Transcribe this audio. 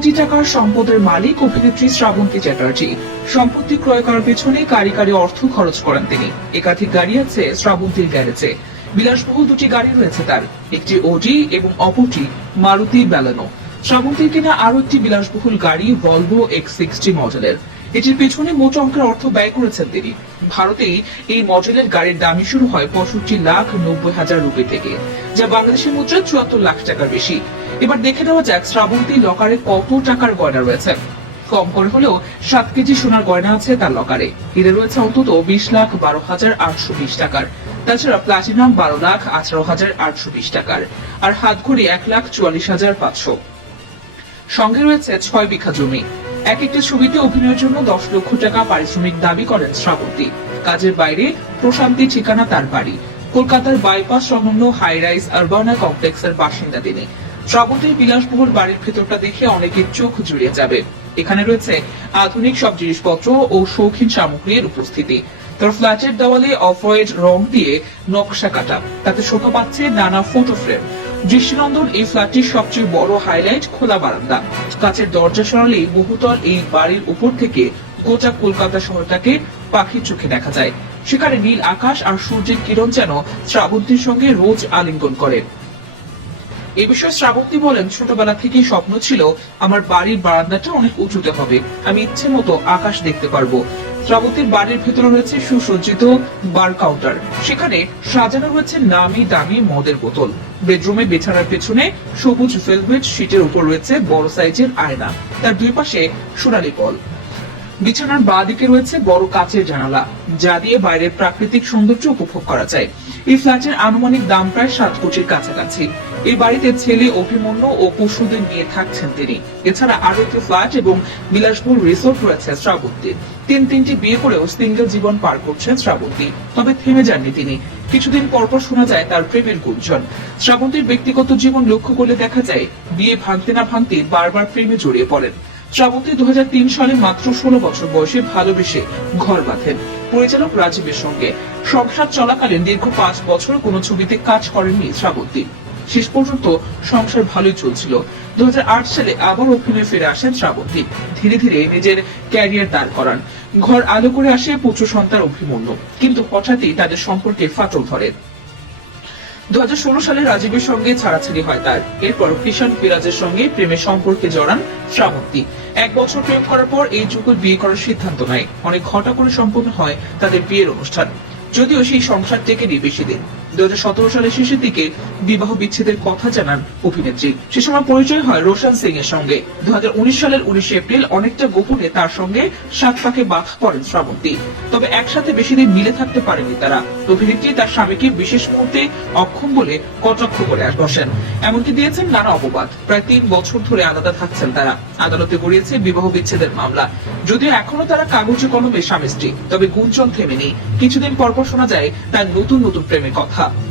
কোটি টাকার সম্পদের মালিক অভিনেত্রী শ্রাবন্তী চ্যাটার্জি। সম্পত্তি ক্রয় করার পেছনে কারি কারি অর্থ খরচ করেন তিনি। একাধিক গাড়ি আছে শ্রাবন্তীর গ্যারেজে। বিলাসবহুল দুটি গাড়ি রয়েছে তার, একটি ওডি এবং অপরটি মারুতি বেলানো। শ্রাবন্তীর কিনা আরও একটি বিলাসবহুল গাড়ি ভলভো এক্স সিক্সটি মডেলের। এটির পেছনে মোট অঙ্কের অর্থ ব্যয় করেছেন তিনি। ভারতেই এই মডেলের গাড়ির দামই শুরু হয় পঁয়ষট্টি লাখ নব্বই হাজার রুপি থেকে, যা বাংলাদেশি মুদ্রা চুয়াত্তর লাখ টাকার বেশি। এবার দেখে নেওয়া যাক শ্রাবন্তী লকারে কত টাকার গয়না রয়েছে। কম করে হলেও সাত কেজি সোনার গয়না আছে তার লকারে। হিরে রয়েছে অন্তত বিশ লাখ বারো হাজার আটশো বিশ টাকার। তাছাড়া প্লাটিনাম বারো লাখ আঠারো হাজার আটশো বিশ টাকার। আর হাতঘড়ি এক লাখ চুয়াল্লিশ হাজার পাঁচশো। সঙ্গে রয়েছে ছয় বিঘা জমি। এক একটি ছবিতে অভিনয়ের জন্য দশ লক্ষ টাকা পারিশ্রমিক দাবি করেন শ্রাবন্তী। কাজের বাইরে প্রশান্তি ঠিকানা তার বাড়ি। কলকাতার বাইপাস সংলগ্ন হাই রাইজ আরবানা কমপ্লেক্সের বাসিন্দা তিনি। শ্রাবন্তীর বিলাসবহুল বাড়ির ভেতরটা দেখে অনেকের চোখ জুড়িয়ে যাবে। এখানে রয়েছে আধুনিক সব জিনিসপত্র ও শৌখিন সামগ্রীর উপস্থিতি। তার ফ্ল্যাটের দেওয়ালে অফ হোয়াইট রং দিয়ে নকশা কাটা। তাতে শোভা পাচ্ছে নানা ফটো ফ্রেম। দৃষ্টিনন্দন এই ফ্ল্যাটটির সবচেয়ে বড় হাইলাইট খোলা বারান্দা। কাছের দরজা সরালেই বহুতল এই বাড়ির উপর থেকে গোটা কলকাতা শহরটাকে পাখির চোখে দেখা যায়। সেখানে নীল আকাশ আর সূর্যের কিরণ যেন শ্রাবন্তীর সঙ্গে রোজ আলিঙ্গন করে। এ বিষয়ে শ্রাবন্তী বলেন, ছোটবেলা থেকেই স্বপ্ন ছিল আমার বাড়ির বারান্দাটা অনেক উঁচুতে হবে। আমি ইচ্ছে মতো আকাশ দেখতে পারব। শ্রাবন্তীর বাড়ির ভেতরে রয়েছে সুসজ্জিত বার কাউন্টার। সেখানে সাজানো রয়েছে নামি দামি মদের বোতল। বেডরুমে বিছানার পেছনে সবুজ ভেলভেট শীটের উপর রয়েছে বড় সাইজের আয়না। তার দুই পাশে সোনালি কল বিছানার বাঁ দিকে রয়েছে বড় কাচের জানালা, যা দিয়ে বাইরের প্রাকৃতিক সৌন্দর্য উপভোগ করা যায়। এই ফ্ল্যাটের আনুমানিক দাম প্রায় সাত কোটির কাছাকাছি। এই বাড়িতে ছেলে, অভিমন্যু ও পশুদের নিয়ে থাকছেন তিনি। এছাড়া আরও একটি ফ্ল্যাট এবং বিলাসবহুল রিসোর্ট রয়েছে শ্রাবন্তীর তিন তিনটি বিয়ে করেও সিঙ্গেল জীবন পার করছেন শ্রাবন্তী, তবে থেমে যাননি তিনি। কিছুদিন পরপর শোনা যায় তার প্রেমের গুঞ্জন। শ্রাবন্তীর ব্যক্তিগত জীবন লক্ষ্য করলে দেখা যায়, বিয়ে ভাঙতে না ভাঙতে বারবার প্রেমে জড়িয়ে পড়েন। শ্রাবন্তী দু হাজার তিন সালে মাত্র ষোলো বছর বয়সে ভালোবেসে ঘর বাঁধেন। পরিচালক রাজীবের সঙ্গে সংসার চলাকালীন দীর্ঘ পাঁচ বছর কোন ছবিতে কাজ করেননি শ্রাবন্তী। শেষ পর্যন্ত সংসার ভালোই চলছিল। দু হাজার আট সালে আবার অভিনয়ে ফিরে আসেন শ্রাবন্তী। ধীরে ধীরে নিজের ক্যারিয়ার দাঁড় করান। ঘর আলো করে আসে পুত্র সন্তান অভিমন্যু। কিন্তু হঠাৎই তাদের সম্পর্কে ফাটল ধরে। দু হাজার ষোলো সালে রাজীবের সঙ্গে ছাড়াছাড়ি হয় তার। এরপর কৃষণ ফিরাজের সঙ্গে প্রেমের সম্পর্কে জড়ান শ্রাবন্তী। এক বছর প্রেম করার পর এই যুগল বিয়ে করার সিদ্ধান্ত নেয়। অনেক ঘটা করে সম্পন্ন হয় তাদের বিয়ের অনুষ্ঠান। যদিও সেই সংসার থেকে বেশি দিন। দু সালের শেষের দিকে বিবাহ বিচ্ছেদের কথা জানান অভিনেত্রী। সে সময় পরিচয় হয় রোশন সিং এর সঙ্গে। দুই হাজার উনিশ সালের উনিশে এপ্রিল অনেকটা গোপনে তার সঙ্গে সাত পাকে বাধা পড়েন শ্রাবন্তী। তবে একসাথে বেশি দিন মিলে থাকতে পারেনি তারা। অভিনেত্রী তার স্বামীকে বিশেষ মুহূর্তে অক্ষম বলে কটাক্ষ করে বসেন। এমনকি দিয়েছেন নানা অপবাদ। প্রায় তিন বছর ধরে আলাদা থাকছেন তারা। আদালতে গড়িয়েছে বিবাহ বিচ্ছেদের মামলা। যদিও এখনও তারা কাগজে কলমে স্বামী স্ত্রী, তবে গুঞ্জন থেমেনি। কিছুদিন পরপর শোনা যায় তার নতুন নতুন প্রেমের কথা। 카